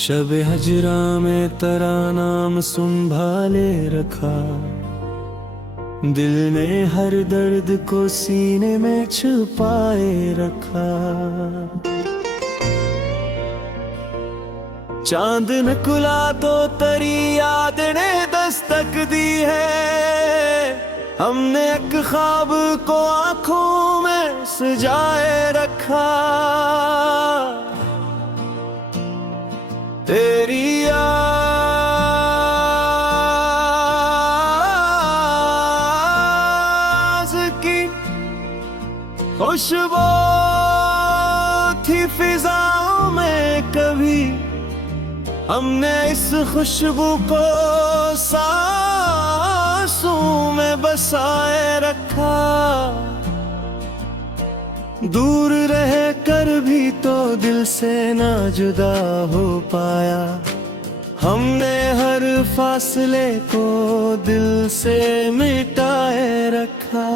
शब हजरा में तेरा नाम संभाले रखा, दिल ने हर दर्द को सीने में छुपाए रखा। चांद निकला तो तेरी याद ने दस्तक दी है, हमने एक ख्वाब को आंखों में सजाए रखा। तेरी की खुशबू थी फिजाओं में कभी, हमने इस खुशबू को सांसों में बसाए रखा। दूर रह कर भी तो दिल से ना जुदा हो पाया, हमने हर फासले को दिल से मिटाए रखा।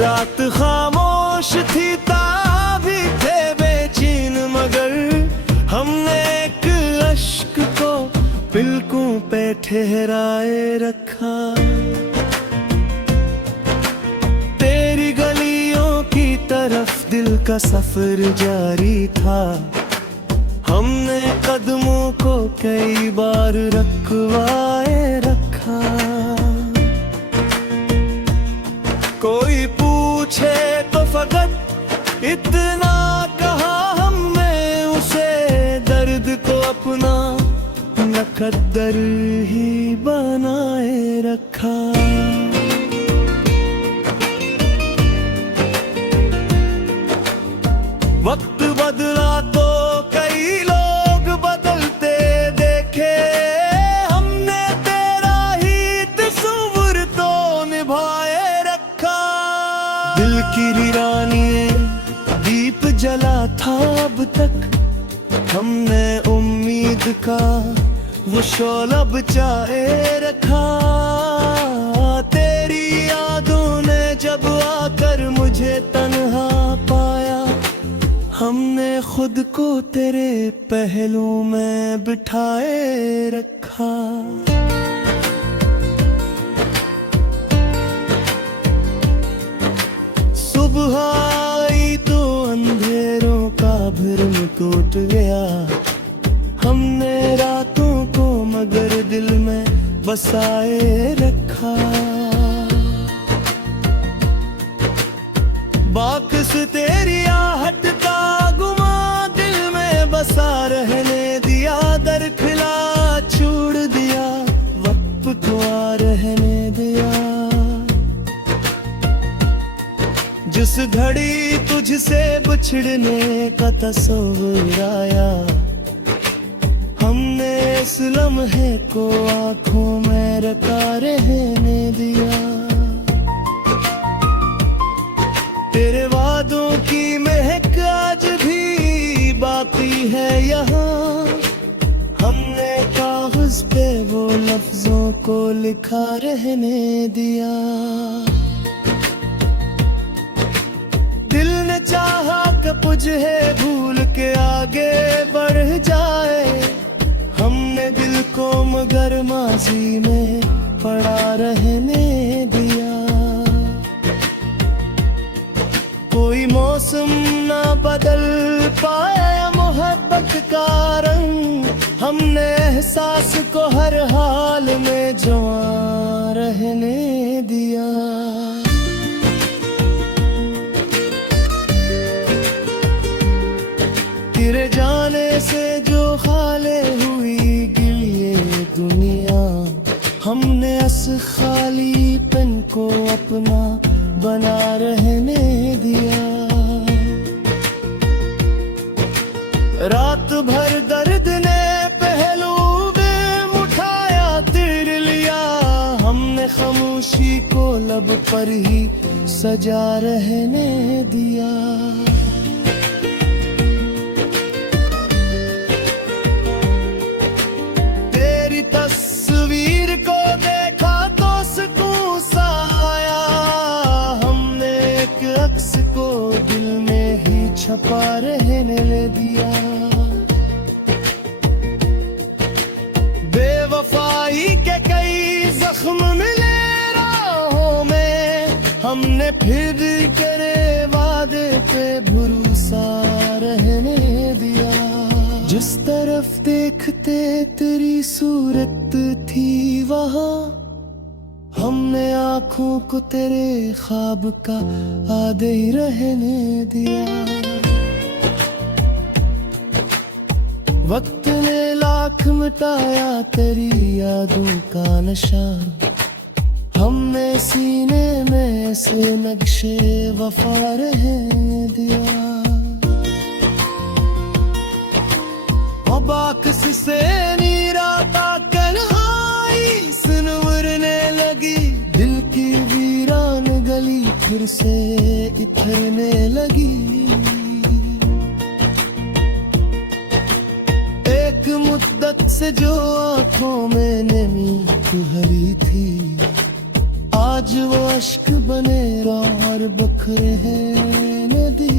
रात खामोश थी ताबी थे बेचैन, मगर हमने एक अश्क को पलकों पे ठहराए रखा। तेरी गलियों की तरफ दिल का सफर जारी था, हमने कदमों को कई बार रखवाए रखा। कोई पूछे तो फकत इतना कहा हमने उसे, दर्द को अपना मुकद्दर ही बनाए रखा। वक्त बदला तो कई लोग बदलते देखे, हमने तेरा ही तस्वीर तो निभाए रखा। दिल की वीरानी दीप जला था अब तक, हमने उम्मीद का वो शोला बचाए रखा। तेरी यादों ने जब आकर मुझे तन्हा पाया, हमने खुद को तेरे पहलू में बिठाए रखा। सुबह आई तो अंधेरों का भ्रम टूट गया, हमने रातों को मगर दिल में बसाए रखा। बाकस तेरी आहट का गुमा दिल में बसा रहने दिया, दरखिला छोड़ दिया वक्त को आ रहने दिया। जिस घड़ी तुझसे बिछड़ने का तस्वीर आया, हमने इस लम्हे को आंखों में रखा रहने दिया। तेरे वादों की महक आज भी बाकी है यहाँ, हमने कागज पे वो लफ्जों को लिखा रहने दिया। दिल ने चाहा कि तुझे भूल के आगे बढ़ जाए, हमने दिल को मगर माजी में पड़ा रहने दिया। कोई मौसम ना बदल पाया मोहब्बत का रंग, हमने एहसास को हर हाल में जवां रहने दिया। तेरे जाने से जो खाले हुई गिलिए दुनिया, हमने इस खालीपन को अपना बना रहने दिया। रात भर दर्द ने पहलू में उठाया तिर लिया, हमने खामोशी को लब पर ही सजा रहने दिया। तस्वीर को देखा तो सुकून सा आया, हमने एक अक्स को रहने दिया। बेवफाई के कई जख्म मिले राहों में, हमने फिर करे वादे पे भरोसा रहने दिया। जिस तरफ देखते तेरी सूरत थी वहाँ, हमने आँखों को तेरे ख्वाब का आधे ही रहने दिया। वक्त ने लाख मिटाया तेरी यादों का नशा, हमने सीने में से नक्शे वफा रहने दिया। बाकस से नीराता कन्हाई सुनवरने लगी, दिल की वीरान गली फिर से इथरने लगी। एक मुद्दत से जो आंखों में नमी उभरी थी, आज वो अश्क बने और बखरे हैं नदी।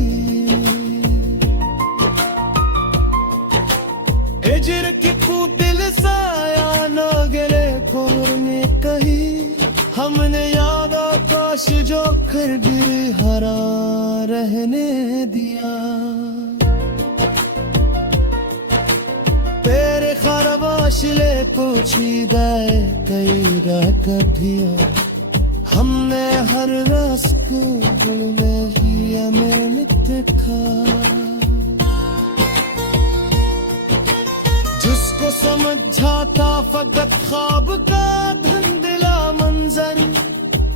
हिजर की दिल साया न गिरे कोर में कही, हमने याद आकाश जो कर गिर हरा रहने दिया। तेरे खरवाशिले पोछीदा कई रात भी, हमने हर रास्ते में ही अमृत खा। जिसको समझाता फकत ख्वाब का धुंधला मंजर,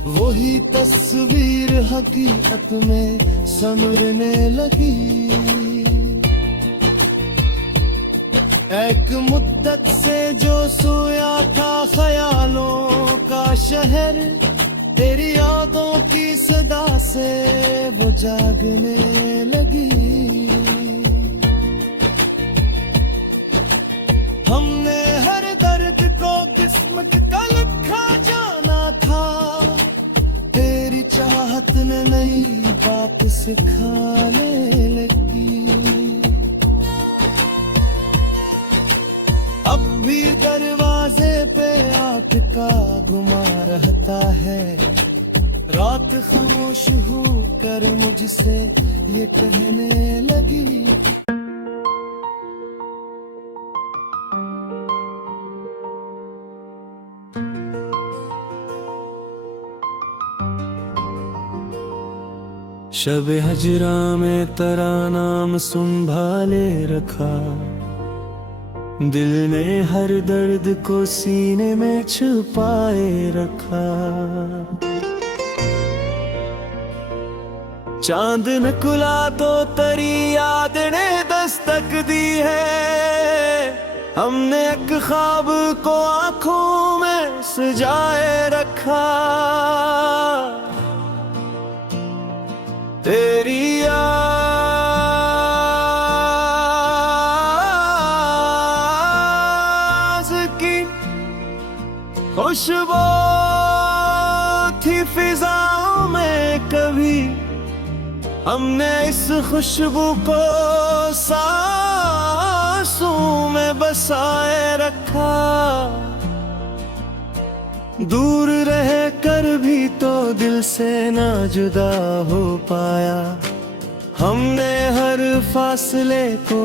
वही तस्वीर हकीकत में संवरने लगी। एक मुद्दत से जो सोया था ख्यालों का शहर, तेरी यादों की सदा से वो जागने लगी। हमने हर दर्द को किस्मत का लिखा जाना था, तेरी चाहत ने नई बात सिखाने लगी। अब भी दरवाजे पे अटका गुमा रहता है, रात खामोश हो कर मुझसे ये कहने लगी। शब हजरा में तेरा नाम संभाले रखा, दिल ने हर दर्द को सीने में छुपाए रखा। चांद निकला तो तेरी याद ने दस्तक दी है, हमने एक ख्वाब को आंखों में सजाए रखा। तेरी खुशबू थी फिजाओं में कभी, हमने इस खुशबू को सांसों में बसाए रखा। दूर रह कर भी तो दिल से ना जुदा हो पाया, हमने हर फासले को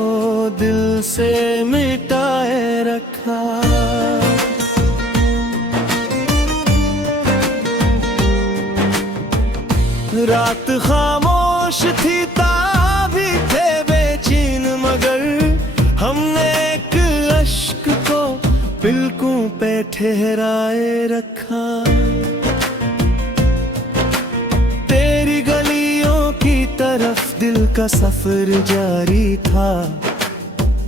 दिल से मिटाए रखा। रात खामोश थी ताबी थे बेचैन, मगर हमने एक अश्क को पलकों पे ठहराए रखा। तेरी गलियों की तरफ दिल का सफर जारी था,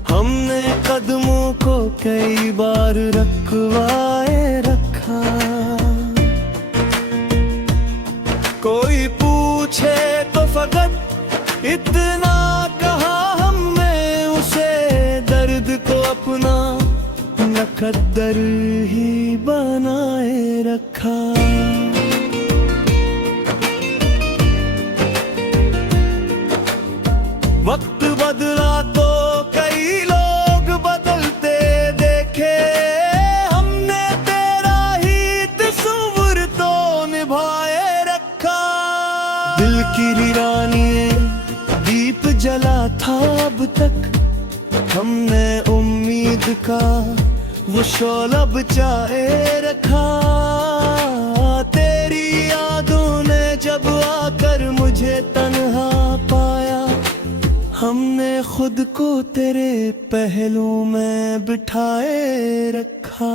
हमने कदमों को कई बार रखवाए रखा। कोई पूछे तो फकत इतना कहा हमने उसे, दर्द को अपना मुकद्दर ही बनाए रखा। वक्त बदला तो कई लोग बदलते देखे, हमने तेरा ही तस्वीर तो निभाए रखा। दिल की वीरानी दीप जला था अब तक, हमने उम्मीद का वो शोला बचाए रखा। तेरी यादों ने जब आकर मुझे तन्हा पाया, हमने खुद को तेरे पहलू में बिठाए रखा।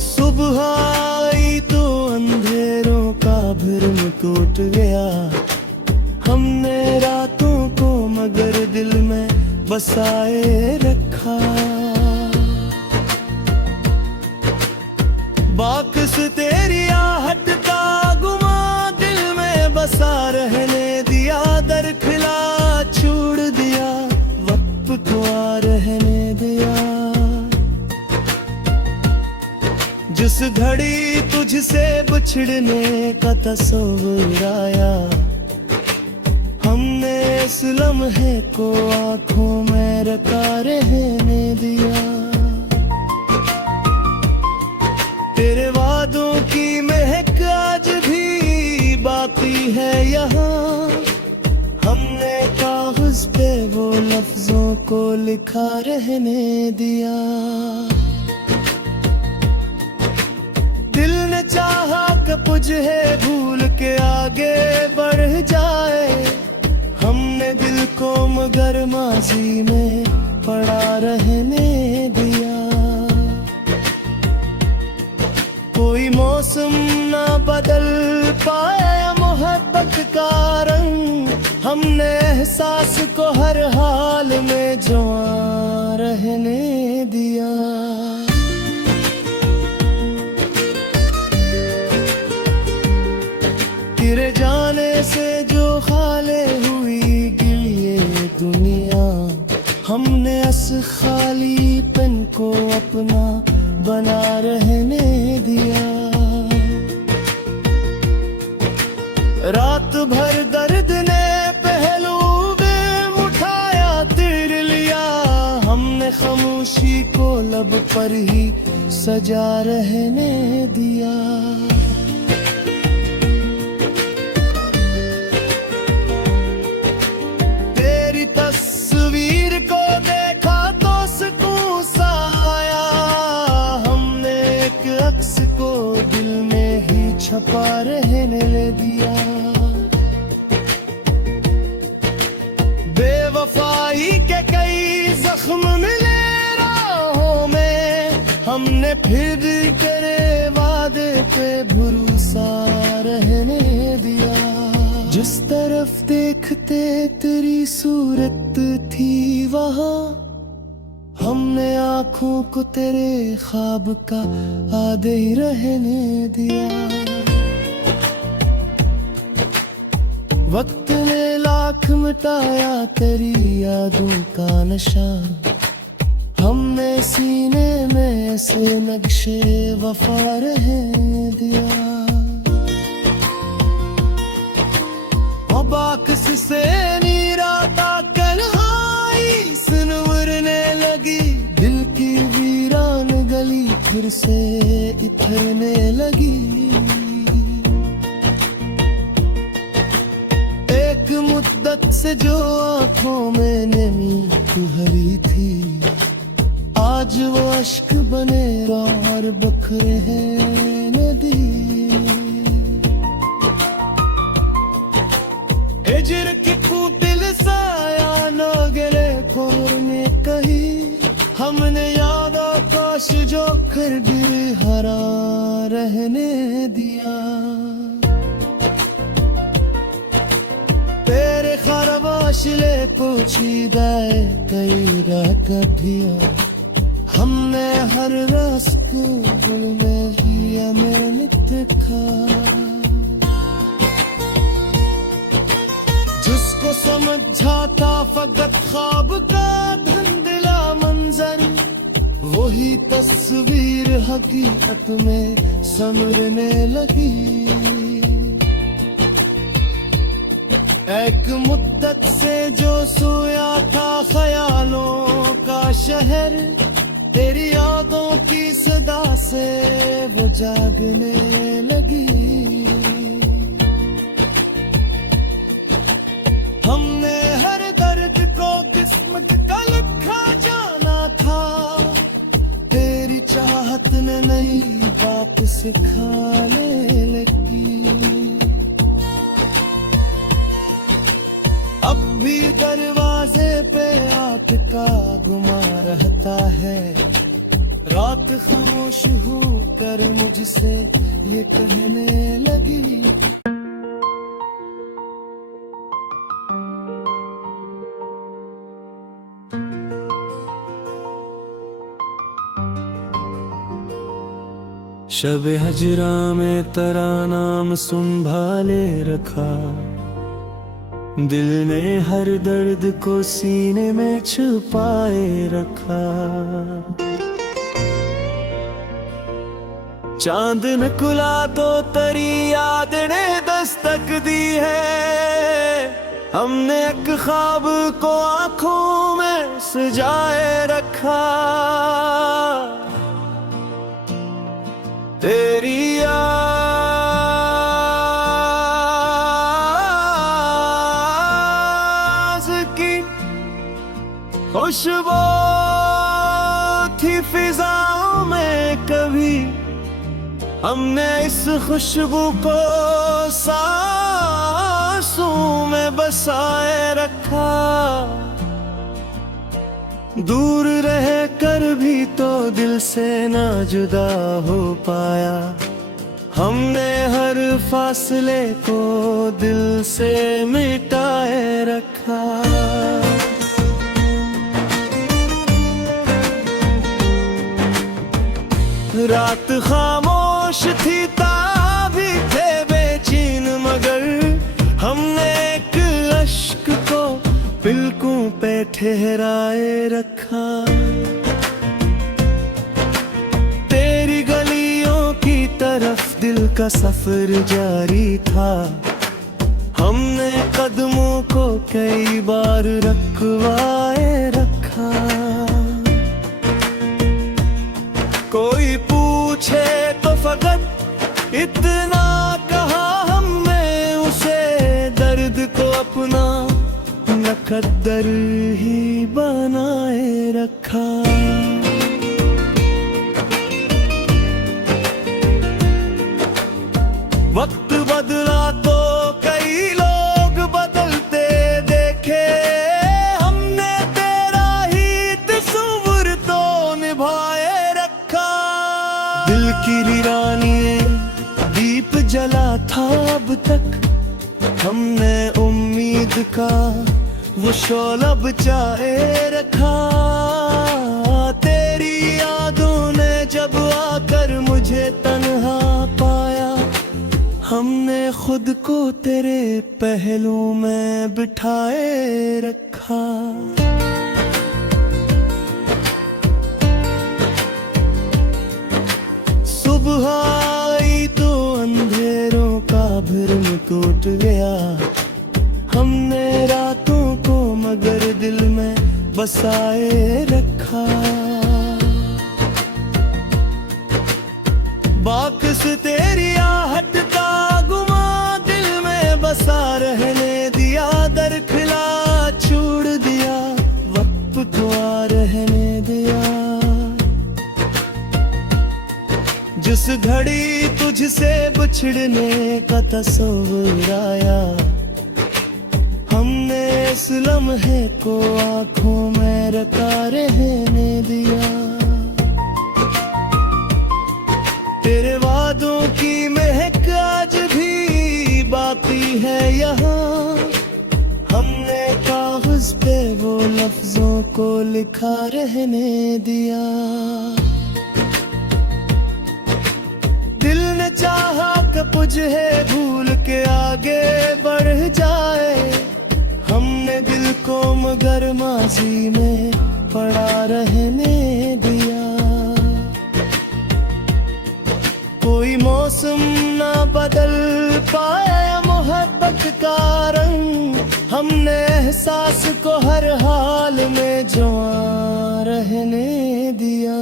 सुबह आई तो अंधेरों का भ्रम टूट गया, हमने रातों को मगर दिल में बसाए रखा। बाकस तेरी आहट का गुमा दिल में बसा रहने दिया, दर खिला छोड़ दिया, वक्त को आ रहने दिया। जिस घड़ी तुझसे बिछड़ने का तस्वीर आया, हमने इस लम्हे को आंखों में रखा रहने दिया। तेरे वादों की महक आज भी बाकी है यहाँ, हमने कागज पे वो लफ्जों को लिखा रहने दिया। दिल ने चाहा कि तुझे भूल के आगे बढ़ जाए, हमने दिल को मगर माजी में पड़ा रहने दिया। कोई मौसम ना बदल पाया मोहब्बत का रंग, हमने एहसास को हर हाल में जवां रहने दिया। तेरे जाने से जो खाले हुई गिलिए दुनिया, हमने इस खालीपन को अपना बना रहने दिया। रात भर दर्द ने पहलू में उठाया तिर लिया, हमने खामोशी को लब पर ही सजा रहने दिया। तस्वीर को देखा तो सुकून सा आया, हमने एक अक्स को दिल में ही छपा रहने दिया। बेवफाई के कई जख्म मिले राहों में, हमने फिर करे वादे पे भरोसा रहने दिया। जिस तरफ देखते तेरी सूरत थी वहाँ, हमने आँखों को तेरे ख्वाब का आधे ही रहने दिया। वक्त ने लाख मिटाया तेरी यादों का नशा, हमने सीने में ऐसे नक्शे वफा रहने दिया। बाकस से नीराता कन्हाई सुनवरने लगी, दिल की वीरान गली फिर से इथरने लगी। एक मुद्दत से जो आंखों में नमी तुहरी थी, आज वो अश्क बने और बखरे हैं नदी। हिजर की दिल साया न गिरे खोर ने कही, हमने याद आकाश जो कर गिर हरा रहने दिया। तेरे खरबाशले पोछीदा कई रात दिया, हमने हर रास्ते दिल में ही अमृत देखा। जिसको समझा था फकत ख्वाब का धुंधला मंजर, वही तस्वीर हकीकत में संवरने लगी। एक मुद्दत से जो सोया था ख्यालों का शहर, तेरी यादों की सदा से वो जागने लगी। हमने हर दर्द को किस्मत का लिखा जाना था, तेरी चाहत ने नई बात सिखाने लगी। अब भी दरवाजे पे आपका गुमा रहता है, रात खामोश हो कर मुझसे ये कहने लगी। शब हजरा में तेरा नाम संभाले रखा, दिल ने हर दर्द को सीने में छुपाए रखा। चांद निकला तो तेरी याद ने दस्तक दी है, हमने एक ख्वाब को आंखों में सजाए रखा। तेरी खुशबू थी फिजाओं में कभी, हमने इस खुशबू को सांसों में बसाए रखा। दूर रह कर भी तो दिल से ना जुदा हो पाया, हमने हर फासले को दिल से मिटाए रखा। रात खामोश थी ताबी थे बेचैन, मगर हमने एक अश्क को पलकों पे ठहराए रखा। तेरी गलियों की तरफ दिल का सफर जारी था, हमने कदमों को कई बार रखवाए रखा। कोई पूछे तो फकत इतना कहा हमने उसे, दर्द को अपना मुकद्दर ही बनाए रखा। वक्त बदला तो कई लोग बदलते देखे, हमने तेरा ही तस्वीर तो निभाए। दिल की वीरानी दीप जला था अब तक, हमने उम्मीद का वो शोला बचाए रखा। तेरी यादों ने जब आकर मुझे तन्हा पाया, हमने खुद को तेरे पहलू में बिठाए रखा। सुबह आई तो अंधेरों का भ्रम टूट गया, हमने रातों को मगर दिल में बसाए रखा। बाकस तेरी आहट का गुमा दिल में बसा रहने दिया, दरखिला छोड़ दिया वक्त को आ रहने दिया। जिस घड़ी तुझसे बिछड़ने का तस्वीर आया, हमने इस लम्हे को आंखों में रखा रहने दिया। तेरे वादों की महक आज भी बाकी है यहाँ, हमने कागज पे वो लफ्जों को लिखा रहने दिया। दिल ने चाहा कि तुझे भूल के आगे बढ़ जाए, हमने दिल को मगर माजी में पड़ा रहने दिया। कोई मौसम ना बदल पाया मोहब्बत का रंग, हमने एहसास को हर हाल में जवां रहने दिया।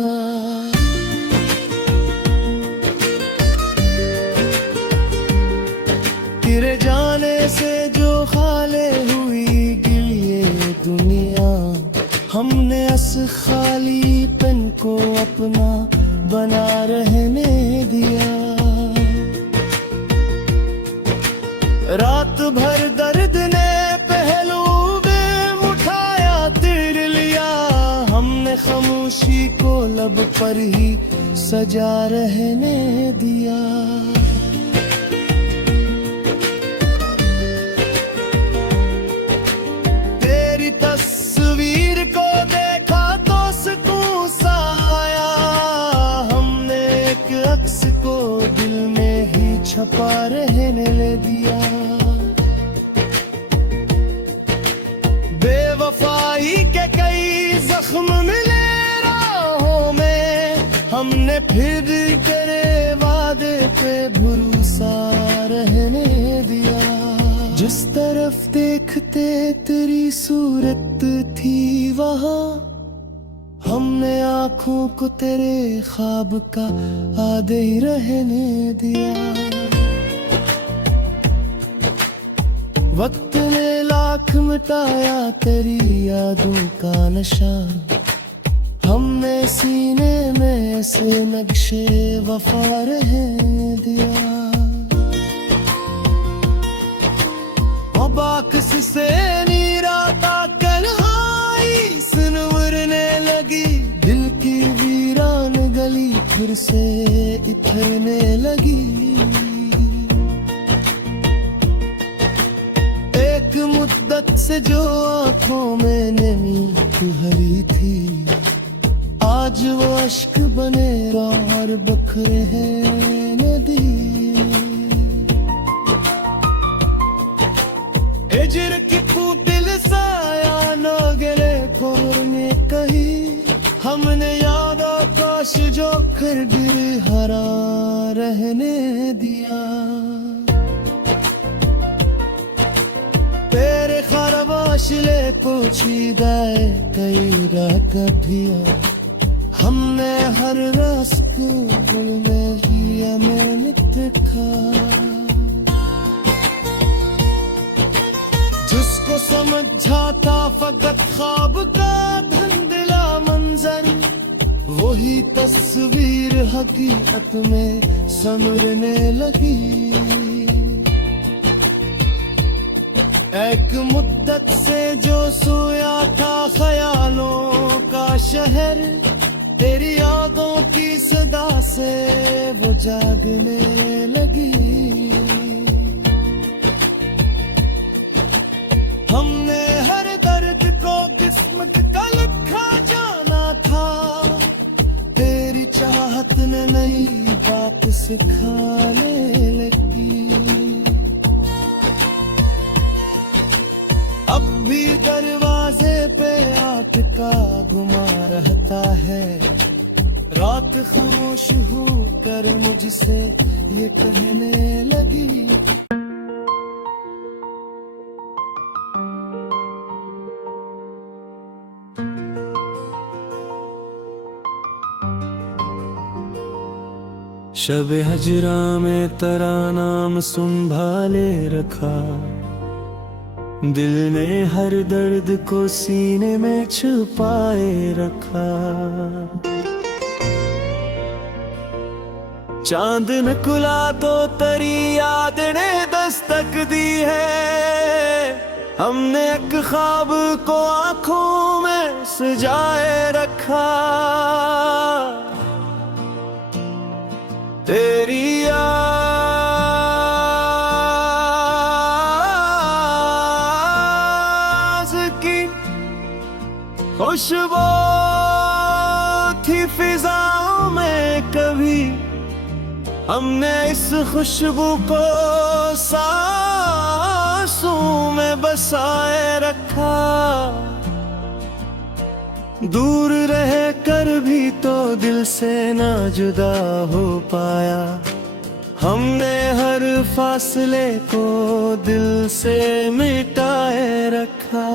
तेरे जाने से जो खाले हुई गिल ये दुनिया, हमने अस खालीपन को अपना बना रहने दिया। रात भर दर्द ने पहलू में उठाया तिर लिया, हमने खामोशी को लब पर ही सजा रहने दिया। तेरी तस्वीर को देखा तो सुकून सा आया, हमने एक अक्स को दिल में ही छपा रहने ले दिया। बेवफाई के कई जख्म मिले राहों में, हमने फिर तेरे वादे पे भरोसा रहने दिया। जिस तरफ देखते तेरी सूरत थी वहाँ, हमने आँखों को तेरे ख्वाब का आधे ही रहने दिया। वक्त ने लाख मिटाया तेरी यादों का नशा, हमने सीने में ऐसे नक्शे वफा रहने दिया। बाकस से नीराता कन्हाई सुनवरने लगी, दिल की वीरान गली फिर से इथरने लगी। एक मुद्दत से जो आंखों में नमी भरी थी, आज वो अश्क बने और बखरे हैं नदी। हिजर की दिल साया न गिरे खोरने कही, हमने याद आकाश जो कर गिर हरा रहने दिया। तेरे खरवाशले पोछीदाए कई रात कभिया, हमने हर रास्ते गुल में ही अमृत खा। जिसको समझा था फकत ख्वाब का धुंधला मंजर, वही तस्वीर हकीकत में संवरने लगी। एक मुद्दत से जो सोया था ख्यालों का शहर, तेरी यादों की सदा से वो जागने लगी। हमने हर दर्द को किस्मत का लिखा जाना था, तेरी चाहत ने नई बात सिखाने लगी। अब भी दरवाजे पे आटका घुमा रहता है, रात खामोश हो कर मुझसे ये कहने लगी। शब हजरा में तेरा नाम संभाले रखा, दिल ने हर दर्द को सीने में छुपाए रखा। चांद निकला तो तेरी याद ने दस्तक दी है, हमने एक ख्वाब को आंखों में सजाए रखा। तेरी खुशबू थी फिजाओं में कभी, हमने इस खुशबू को सांसों में बसाए रखा। दूर रह कर भी तो दिल से ना जुदा हो पाया, हमने हर फासले को दिल से मिटाए रखा।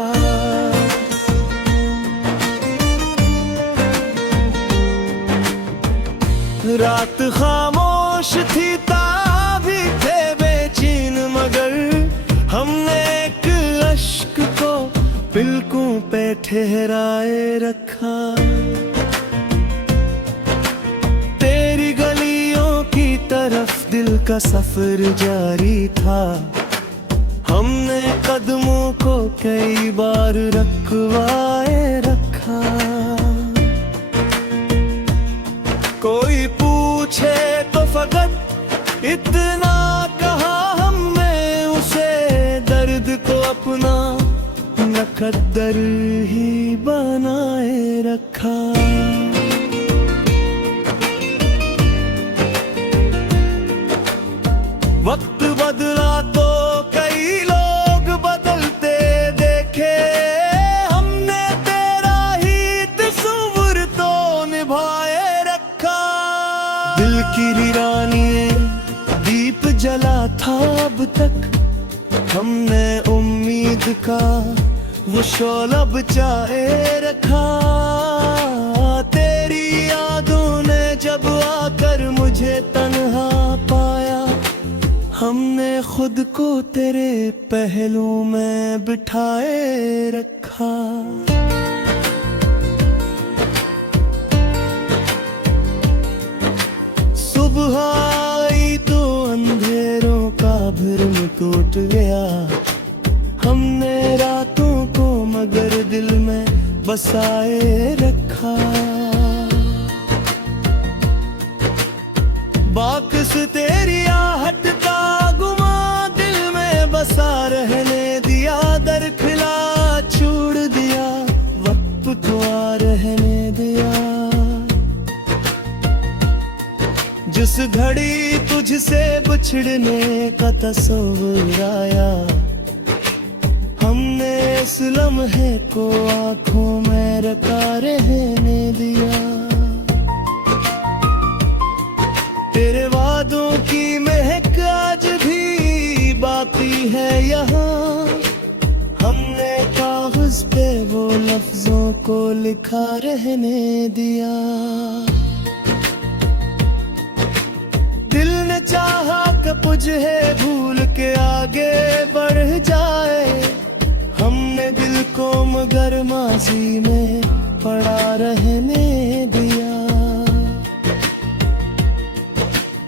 रात खामोश थी, ताबी थे बेचैन, मगर हमने एक अश्क को पलकों पे ठहराए रखा। तेरी गलियों की तरफ दिल का सफर जारी था, हमने कदमों को कई बार रखवाए रखा। कोई पूछे तो फकत इतना कहा हमने उसे, दर्द को अपना मुकद्दर ही बनाए रखा। वक्त बदला तो कई लोग बदलते देखे, हमने तेरा ही तस्वीर तो निभाए रखा। दिल की वीरानी दीप जला था अब तक, हमने उम्मीद का वो शोला बचाए रखा। तेरी यादों ने जब आकर मुझे तन्हा पाया, हमने खुद को तेरे पहलू में बिठाए रखा। सुबह आई तो अंधेरों का भ्रम टूट गया, हमने रातों को मगर दिल में बसाए रखा। बाकस तेरी आहट का गुमा दिल में बसा रहने दिया, दर खिला छोड़ दिया, वक्त तो आ रहने दिया। जिस घड़ी तुझसे बिछड़ने का तस्वीर आया, हमने इस लम्हे को आंखों में रखा रहने दिया। तेरे वादों की महक आज भी बाकी है यहाँ, हमने कागज पे वो लफ्जों को लिखा रहने दिया। दिल ने चाहा कि तुझे भूल के आगे बढ़ जाए, हमने दिल को मगर माजी में पड़ा रहने दिया।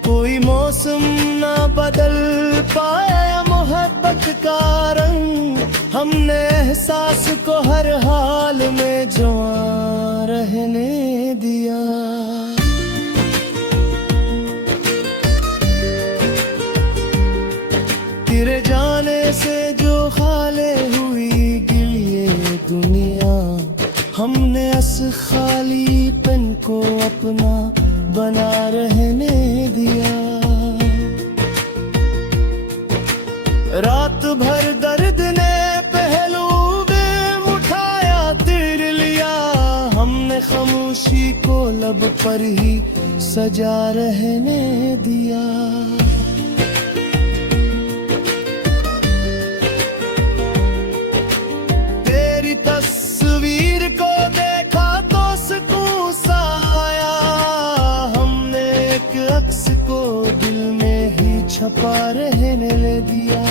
कोई मौसम ना बदल पाया मोहब्बत का रंग, हमने एहसास को हर हाल में जवां रहने दिया। तेरे जाने से जो खाले हुई गिलिए दुनिया, हमने इस खालीपन को अपना बना रहने दिया। रात भर दर्द ने पहलू में उठाया तिर लिया, हमने खामोशी को लब पर ही सजा रहने दिया। तस्वीर को देखा तो सुकून सा आया, हमने एक अक्स को दिल में ही छपा रहने दिया।